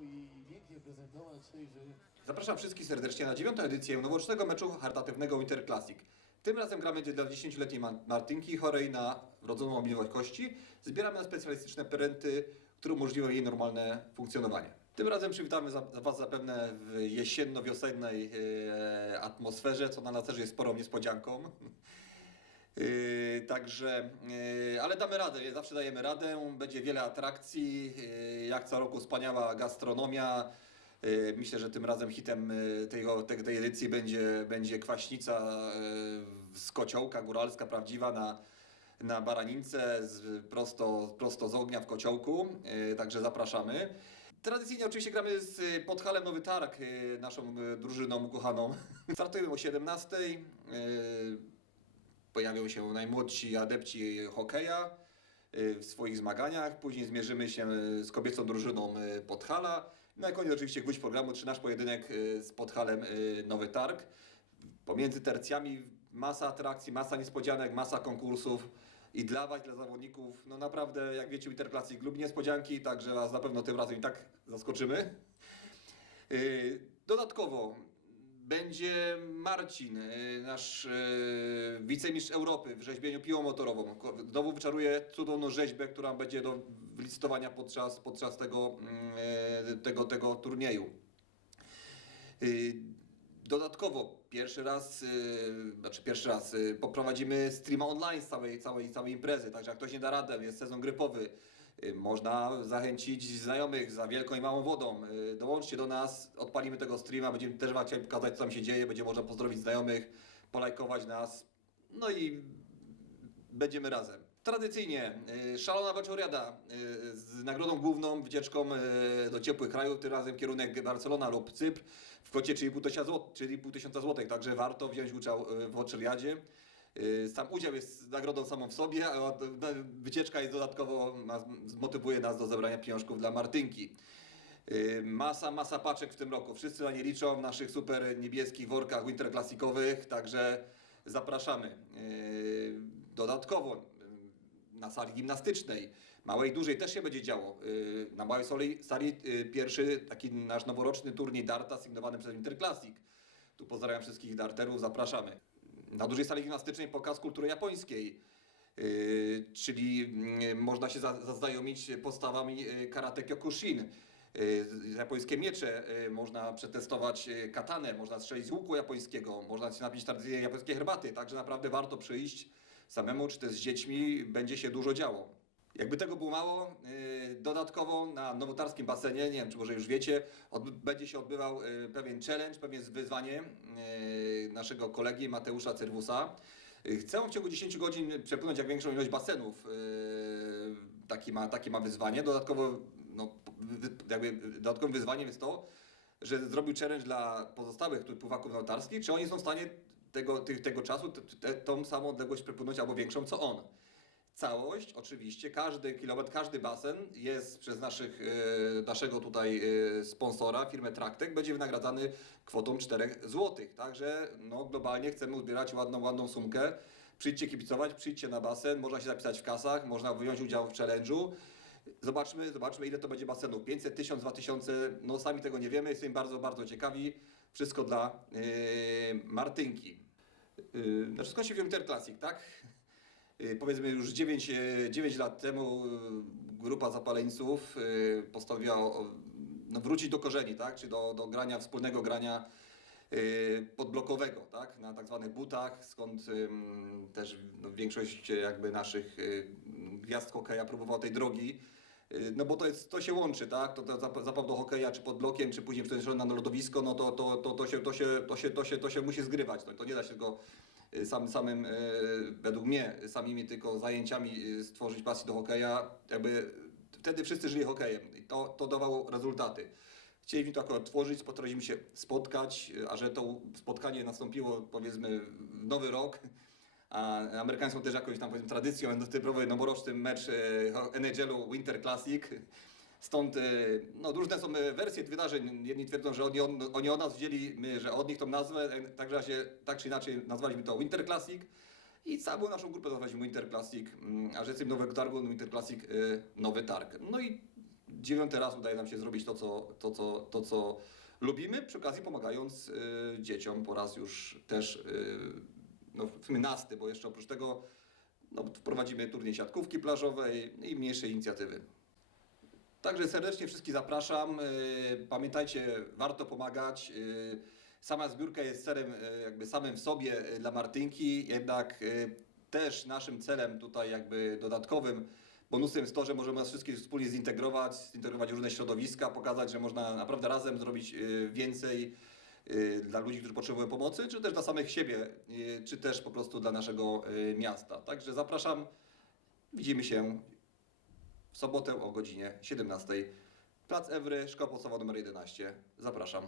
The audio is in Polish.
i pięknie prezentować, także Zapraszam wszystkich serdecznie na dziewiątą edycję noworocznego meczu charytatywnego Winter Classic. Tym razem gramy dla 10-letniej Ma- Martynki chorej na wrodzoną mobilność kości. Zbieramy na specjalistyczne perenty, które umożliwią jej normalne funkcjonowanie. Tym razem przywitamy Was zapewne w jesienno-wiosennej e, atmosferze, co na nas też jest sporą niespodzianką. Yy, także, yy, ale damy radę, zawsze dajemy radę. Będzie wiele atrakcji, yy, jak co roku wspaniała gastronomia. Myślę, że tym razem hitem tej, tej edycji będzie, będzie kwaśnica z kociołka góralska, prawdziwa na, na baranince, z, prosto, prosto z ognia w kociołku. Także zapraszamy. Tradycyjnie oczywiście gramy z Podhalem Nowy Targ, naszą drużyną ukochaną. Startujemy o 17. Yy, pojawią się najmłodsi adepci hokeja y, w swoich zmaganiach. Później zmierzymy się y, z kobiecą drużyną y, Podhala. Na koniec oczywiście gwóźdź programu, czy nasz pojedynek z Podhalem Nowy Targ. Pomiędzy tercjami masa atrakcji, masa niespodzianek, masa konkursów. I dla Was, dla zawodników, no naprawdę, jak wiecie, Winter Classic lubi niespodzianki, także Was na pewno tym razem i tak zaskoczymy. Dodatkowo będzie Marcin, yy, nasz yy, wicemistrz Europy w rzeźbieniu piłą motorową. Znowu wyczaruje cudowną rzeźbę, która będzie do licytowania podczas, podczas tego, yy, tego, tego turnieju. Dodatkowo pierwszy raz, yy, znaczy pierwszy raz yy, poprowadzimy streama online z całej, całej, całej imprezy, także jak ktoś nie da radę, jest sezon grypowy, yy, można zachęcić znajomych za wielką i małą wodą. Yy, dołączcie do nas, odpalimy tego streama, będziemy też chcieli pokazać co tam się dzieje, będzie można pozdrowić znajomych, polajkować nas, no i będziemy razem. Tradycyjnie y, szalona wieczoriada y, z nagrodą główną, wycieczką y, do ciepłych krajów, tym razem kierunek Barcelona lub Cypr w kwocie 3,5 tysiąca zł- 3,5 tysiąca złotych, także warto wziąć udział w Oczeriadzie. Y, Sam udział jest nagrodą samą w sobie, a wycieczka jest dodatkowo, zmotywuje nas do zebrania pieniążków dla Martynki. Masa, masa paczek w tym roku. Wszyscy na nie liczą w naszych super niebieskich workach winter klasikowych, także zapraszamy. Dodatkowo na sali gimnastycznej, małej, dużej też się będzie działo. Y, Na małej sali, sali y, pierwszy taki nasz noworoczny turniej darta sygnowany przez Winter Classic. Tu pozdrawiam wszystkich darterów, zapraszamy. Na dużej sali gimnastycznej pokaz kultury japońskiej. Yy, czyli mm, można się za- zaznajomić podstawami karate kyokushin. Japońskie miecze, można przetestować katanę, można strzelić z łuku japońskiego, można się napić tradycyjnej japońskiej herbaty, także naprawdę warto przyjść samemu czy też z dziećmi, będzie się dużo działo. Jakby tego było mało, yy, dodatkowo na nowotarskim basenie, nie wiem czy może już wiecie, będzie się odbywał yy, pewien challenge, pewien wyzwanie yy, naszego kolegi Mateusza Cerwusa. Chcę w ciągu 10 godzin przepłynąć jak większą ilość basenów. Yy, Taki ma, takie ma wyzwanie. Dodatkowo, no, jakby dodatkowym wyzwaniem jest to, że zrobił challenge dla pozostałych pływaków notarskich, czy oni są w stanie tego, tego czasu tą samą odległość przepłynąć albo większą co on. Całość, oczywiście, każdy kilometr, każdy basen jest przez naszych, e, naszego tutaj e, sponsora, firmę Traktek, będzie wynagradzany kwotą 4 zł. Także no, globalnie chcemy uzbierać ładną, ładną sumkę. Przyjdźcie kibicować, przyjdźcie na basen, można się zapisać w kasach, można wziąć udział w challenge'u. Zobaczmy, zobaczmy ile to będzie basenów. 500, 1000, 2000, no sami tego nie wiemy, jesteśmy bardzo, bardzo ciekawi. Wszystko dla e, Martynki. Yy, Znaczy skąd się Winter Classic, tak? Yy, Powiedzmy już 9, yy, 9 lat temu grupa zapaleńców postanowiła no, wrócić do korzeni, tak? Czy do, do grania, wspólnego grania podblokowego, tak? Na tak zwanych butach, skąd też no, większość jakby naszych gwiazd hokeja próbowała tej drogi. Yy, No bo to, jest, to się łączy, tak? To, to zap- zabaw do hokeja, czy pod blokiem, czy później przeniesiony na lodowisko, no to, to, to, to, się, to, się, to, się, to, się, to się musi zgrywać. To, to nie da się tylko y, sam, samym, y, według mnie, samymi tylko zajęciami y, stworzyć pasję do hokeja. Jakby wtedy wszyscy żyli hokejem i to, to dawało rezultaty. Chcieliśmy to akurat tworzyć, potrafiliśmy się spotkać, y, a że to spotkanie nastąpiło powiedzmy w nowy rok, a Amerykanie są też jakąś tam powiedzmy tradycją, no typowy noworoczny mecz e, NHL-u Winter Classic. Stąd e, no, różne są e, wersje wydarzeń. Jedni twierdzą, że oni, on, oni od nas wzięli, my, że od nich tą nazwę, także się, tak czy inaczej nazwaliśmy to Winter Classic. I całą naszą grupę nazwaliśmy Winter Classic, mm, a że jesteśmy nowego targu, Winter Classic, nowy targ. No i dziewiąty raz udaje nam się zrobić to, co, to, co, to, co lubimy, przy okazji pomagając dzieciom po raz już też no, w sumie nasty, bo jeszcze oprócz tego no, wprowadzimy turniej siatkówki plażowej i mniejsze inicjatywy. Także serdecznie wszystkich zapraszam. Y, Pamiętajcie, warto pomagać. Y, Sama zbiórka jest celem y, jakby samym w sobie dla Martynki, jednak też naszym celem tutaj jakby dodatkowym bonusem jest to, że możemy nas wszystkich wspólnie zintegrować, zintegrować różne środowiska, pokazać, że można naprawdę razem zrobić więcej dla ludzi, którzy potrzebują pomocy, czy też dla samych siebie, y, czy też po prostu dla naszego y, miasta. Także zapraszam. Widzimy się w sobotę o godzinie 17. Plac Ewry, szkoła podstawowa nr 11. Zapraszam.